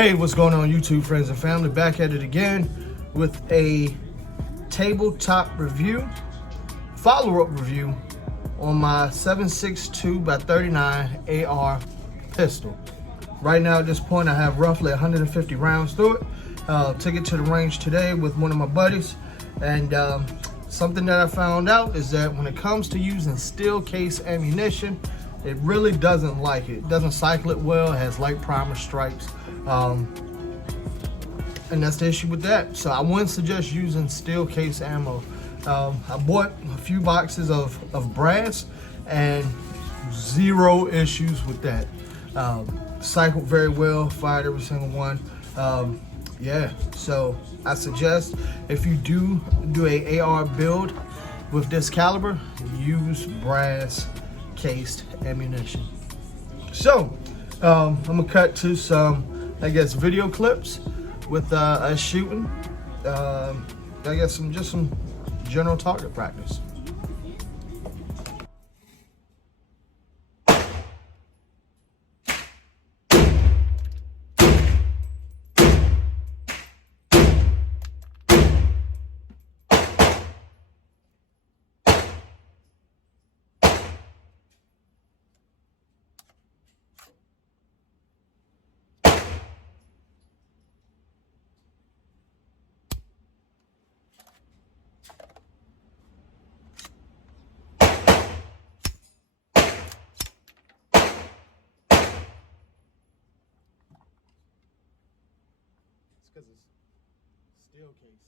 Hey, what's going on YouTube friends and family? Back at it again with a tabletop review, follow-up review on my 7.62 by 39 AR pistol. Right now at this point I have roughly 150 rounds through it. Took it to the range today with one of my buddies, and something that I found out is that when it comes to using steel case ammunition, it really doesn't like it. It doesn't cycle it well. It has light primer stripes. And that's the issue with that. So I wouldn't suggest using steel case ammo. I bought a few boxes of brass and zero issues with that. Cycled very well, fired every single one. Yeah, so I suggest if you do a AR build with this caliber, use brass cased ammunition. So I'm gonna cut to some, I guess, video clips with us shooting. I guess just some general target practice. Because it's steel case.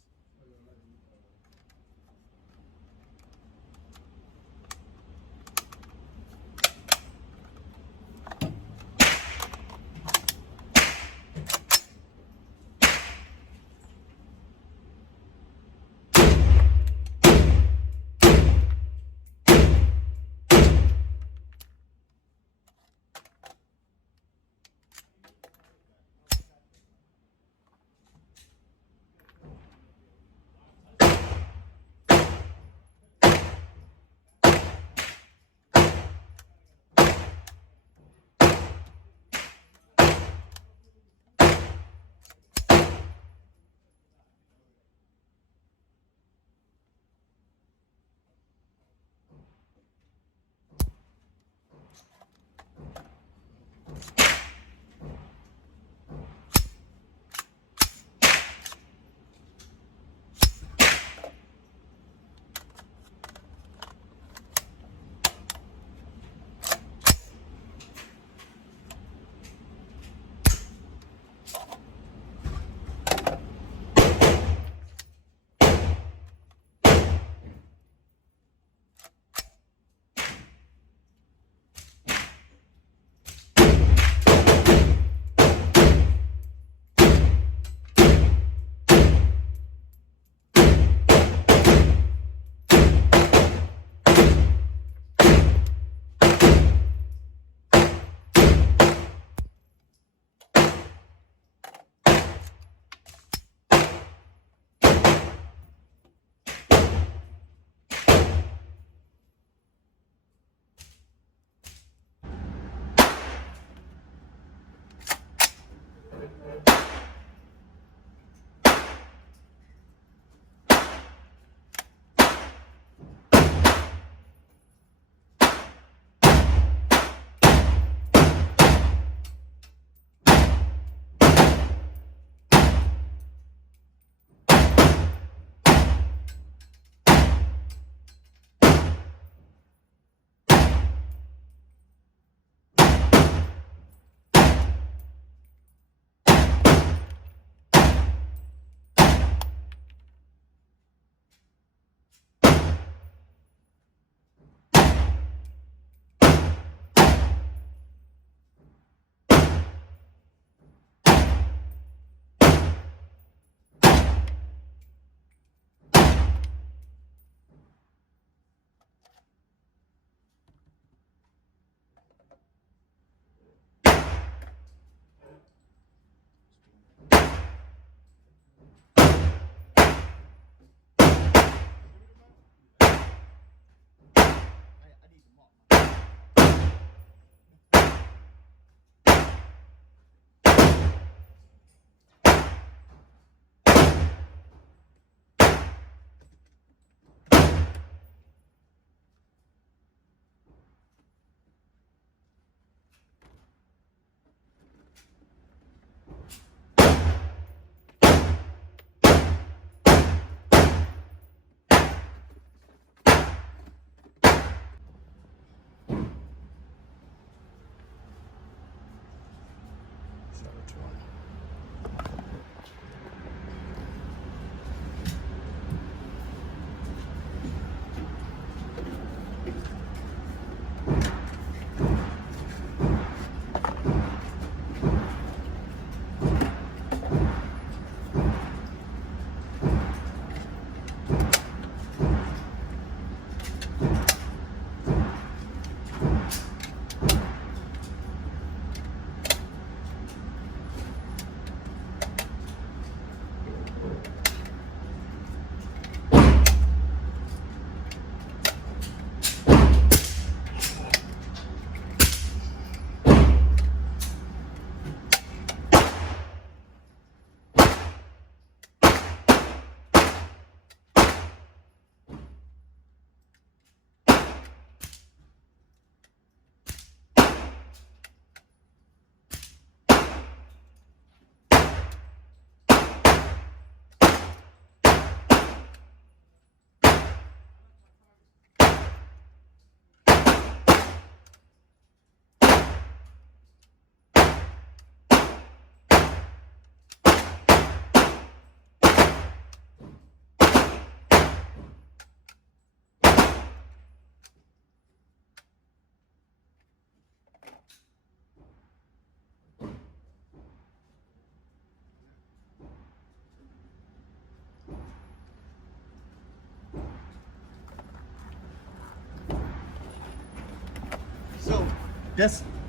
So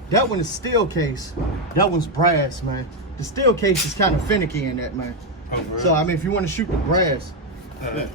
that one is steel case. That one's brass, man. The steel case is kind of finicky in that, man. Oh, really? So I mean, if you want to shoot the brass, that's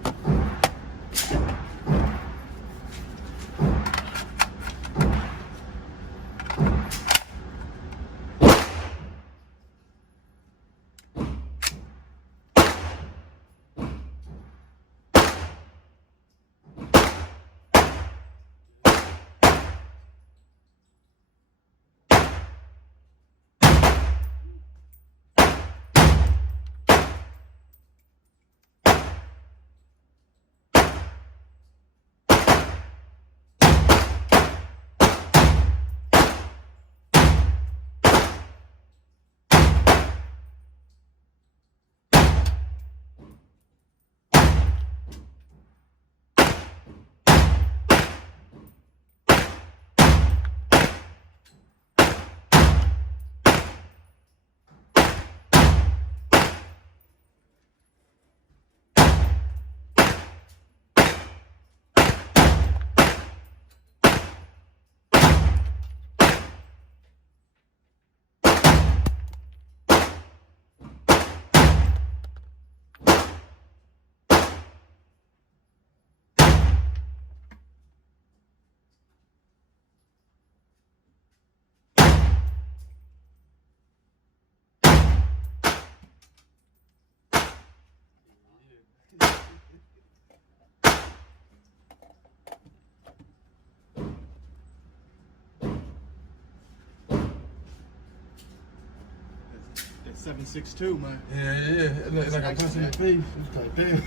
7.62, man. Yeah. It's like a punch in the face. It's like, damn.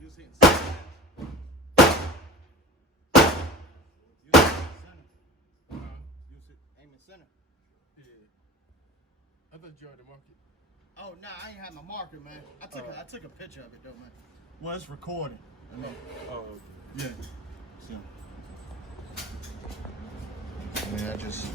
You was hitting center. You was hitting center. You was aiming center. Yeah. I thought you already marked it. Oh, nah, I ain't had my marker, man. I took a picture of it, though, man. Well, it's recording. Oh, Yeah. So. I mean, I just